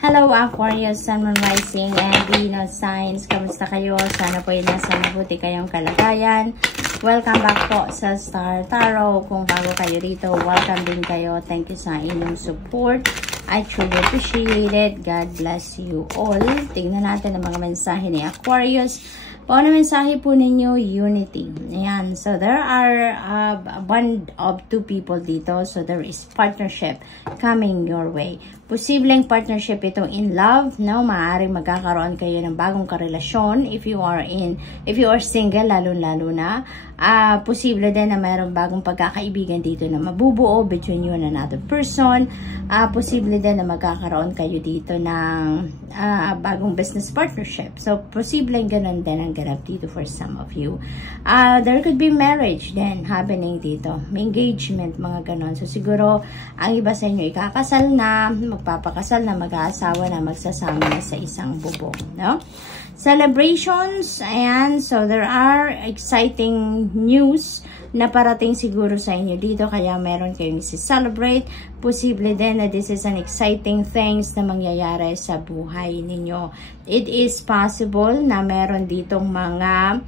Hello Aquarius, Sun, Moon, Rising, and Venus signs. Kamusta kayo? Sana po ay nasa mabuti kayong kalagayan. Welcome back po sa Star Tarot. Kung bago kayo rito, welcome din kayo. Thank you sa inyong support. I truly appreciate it. God bless you all. Tingnan natin ang mga mensahe ni Aquarius. Paano mensahe po ninyo? Unity. Ayan. So, there are one of two people dito. So, there is partnership coming your way. Posibleng partnership ito in love, no? Maaaring magkakaroon kayo ng bagong karelasyon if you are single, lalo na. Posible din na mayroong bagong pagkakaibigan dito na mabubuo between you and another person. Posible din na magkakaroon kayo dito ng bagong business partnership. So, posibleng ganun din ang ganap dito for some of you. There could be marriage then happening dito. May engagement, mga ganon. So, siguro, ang iba sa inyo ikakasal na, magpapakasal na, mag-aasawa na, magsasama na sa isang bubong, no? Celebrations, ayan. So, there are exciting news na parating siguro sa inyo dito, kaya meron kayong isi-celebrate. Posible din na this is an exciting things na mangyayari sa buhay ninyo. It is possible na meron ditong mga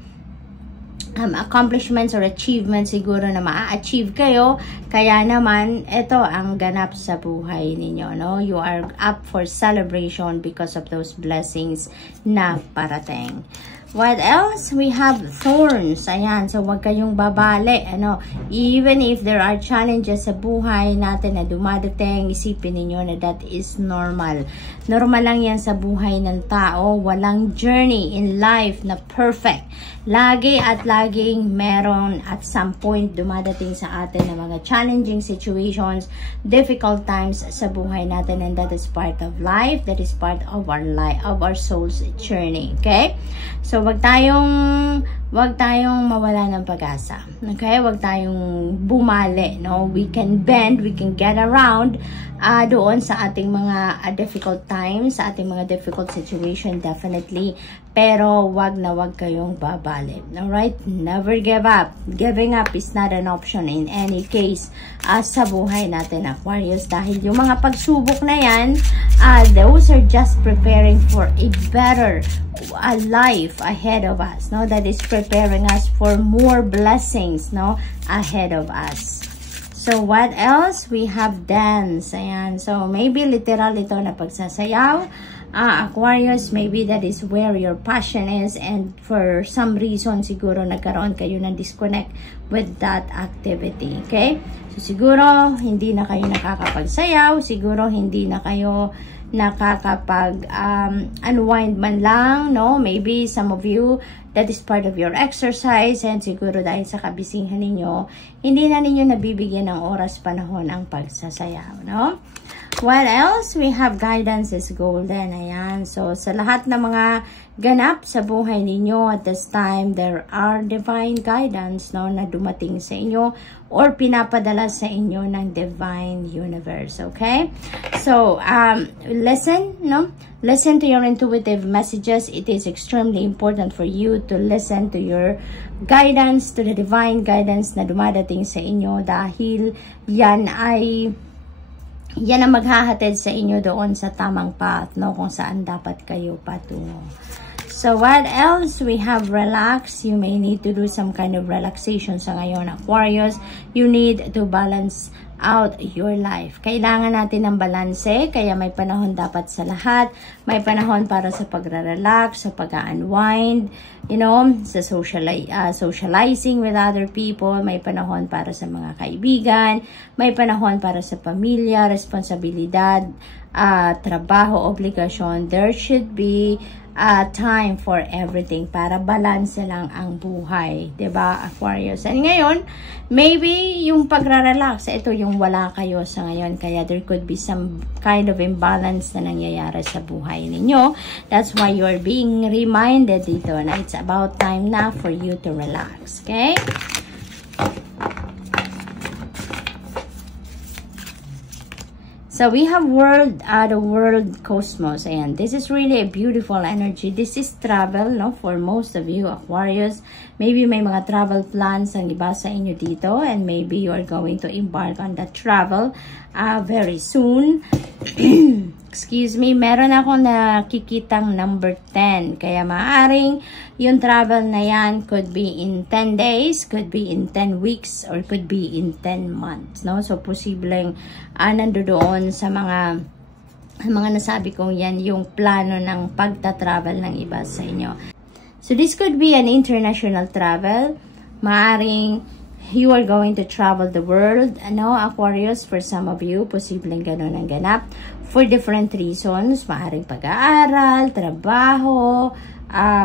accomplishments or achievements siguro na ma-achieve kayo. Kaya naman, ito ang ganap sa buhay ninyo, no? You are up for celebration because of those blessings na parating. What else? We have thorns. Ayan. So, wag kayong babali. Ano? Even if there are challenges sa buhay natin na dumadating, isipin niyo na that is normal. Normal lang yan sa buhay ng tao. Walang journey in life na perfect. Lagi at laging meron at some point dumadating sa atin ng mga challenging situations, difficult times sa buhay natin, and that is part of life. That is part of our life, of our soul's journey. Okay? So, wag tayong mawala ng pag-asa. Okay? Wag tayong bumali, no? We can bend, we can get around doon sa ating mga difficult times, sa ating mga difficult situation, definitely. Pero wag na wag kayong babali. Alright? Never give up. Giving up is not an option in any case sa buhay natin, Aquarius. Dahil yung mga pagsubok na yan, those are just preparing for a better life ahead of us, no? That is preparing us for more blessings, no? Ahead of us. So, what else? We have dance. Ayan. So, maybe literal ito na pagsasayaw. Aquarius, maybe that is where your passion is, and for some reason, siguro nagkaroon kayo ng disconnect with that activity. Okay? So, siguro, hindi na kayo nakakapagsayaw. Siguro, hindi na kayo nakakapag-unwind man lang, no? Maybe some of you, that is part of your exercise, and siguro dahil sa kabisihan ninyo, hindi na ninyo nabibigyan ng oras panahon ang pagsasayaw, no? What else? We have guidance is golden. Ayan. So, sa lahat ng mga ganap sa buhay ninyo at this time, there are divine guidance, no, na dumating sa inyo or pinapadala sa inyo ng divine universe. Okay? So, listen, no? Listen to your intuitive messages. It is extremely important for you to listen to your guidance, to the divine guidance na dumadating sa inyo, dahil yan ang maghahatid sa inyo doon sa tamang path, no? Kung saan dapat kayo patungo. So, what else? We have relax. You may need to do some kind of relaxation sa ngayon, Aquarius. You need to balance out your life. Kailangan natin ng balanse, kaya may panahon dapat sa lahat. May panahon para sa pagre-relax, sa pag-unwind, you know, sa socializing with other people. May panahon para sa mga kaibigan. May panahon para sa pamilya, responsibilidad, trabaho, obligasyon. There should be time for everything para balance lang ang buhay, diba, Aquarius? And ngayon, maybe yung pagre-relax, ito yung wala kayo sa ngayon, kaya there could be some kind of imbalance na nangyayari sa buhay ninyo. That's why you're being reminded dito na it's about time na for you to relax, okay? So, we have the world cosmos. Ayan, this is really a beautiful energy. This is travel, no? For most of you, Aquarius. Maybe may mga travel plans ang iba sa inyo dito. And maybe you are going to embark on that travel very soon. meron akong nakikitang number 10. Kaya maaaring yung travel na yan could be in 10 days, could be in 10 weeks, or could be in 10 months, no? So, posibleng nandoon sa mga nasabi kong yan, yung plano ng pagta-travel ng iba sa inyo. So, this could be an international travel. Maaring you are going to travel the world, ano, Aquarius, for some of you, posibleng ganun ang ganap. For different reasons, maaring pag-aaral, trabaho,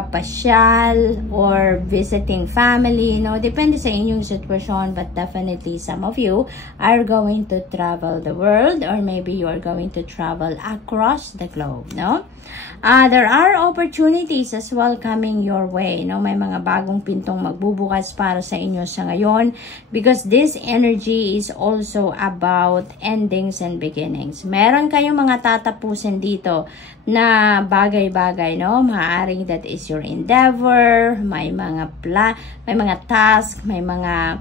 pasyal, or visiting family, no? Depende sa inyong sitwasyon, but definitely some of you are going to travel the world, or maybe you are going to travel across the globe, no? There are opportunities as well coming your way, no? May mga bagong pintong magbubukas para sa inyo sa ngayon, because this energy is also about endings and beginnings. Meron kayong mga tatapusin dito na bagay-bagay, no? Maaaring that is your endeavor, may mga task, may mga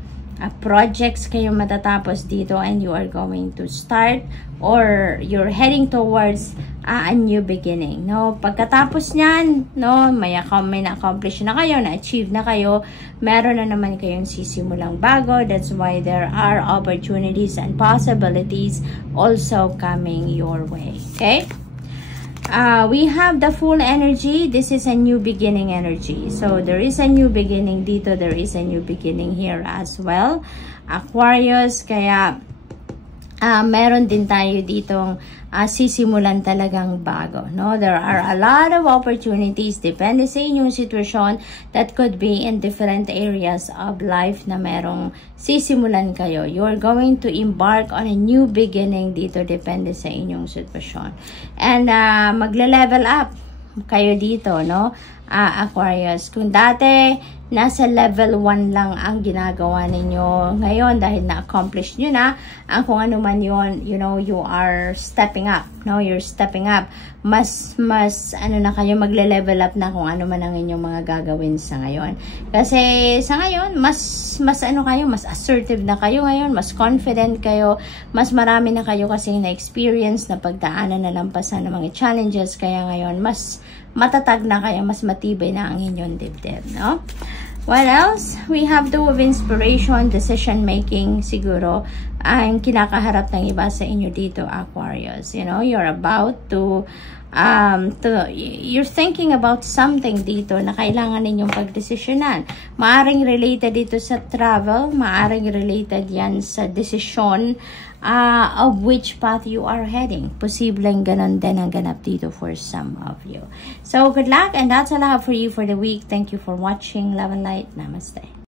projects kayong matatapos dito, and you are going to start or you're heading towards a new beginning, no? Pagkatapos niyan, no, may na-accomplish na kayo, na-achieve na kayo, meron na naman kayong sisimulang bago. That's why there are opportunities and possibilities also coming your way, okay? We have the full energy. This is a new beginning energy. So, there is a new beginning dito. There is a new beginning here as well. Aquarius, kaya meron din tayo ditong sisimulan talagang bago, no? There are a lot of opportunities, depende sa inyong sitwasyon, that could be in different areas of life na merong sisimulan kayo. You're going to embark on a new beginning dito, depende sa inyong sitwasyon. And magle-level up kayo dito, no? Aquarius, kung dati nasa level 1 lang ang ginagawa ninyo, ngayon dahil na-accomplish nyo na ang kung ano man yun, you know, you are stepping up, no? You're stepping up. Mas ano na kayo, magle-level up na kung ano man ang inyong mga gagawin sa ngayon. Kasi sa ngayon, mas ano kayo, mas assertive na kayo ngayon, mas confident kayo, mas marami na kayo kasi na-experience na pagdaanan na lampasan ng mga challenges, kaya ngayon mas matatag na kayo, mas matibay na ang inyong dibdib, no? What else? We have the of inspiration, decision making, siguro ang kinakaharap ng iba sa inyo dito, Aquarius. You know, you're about to you're thinking about something dito na kailangan ninyong pagdesisyonan. Maaring related dito sa travel, maaring related yan sa desisyon of which path you are heading. Posibleng ganon din ang ganap dito for some of you. So, good luck, and that's all I have for you for the week. Thank you for watching. Love and light. Namaste.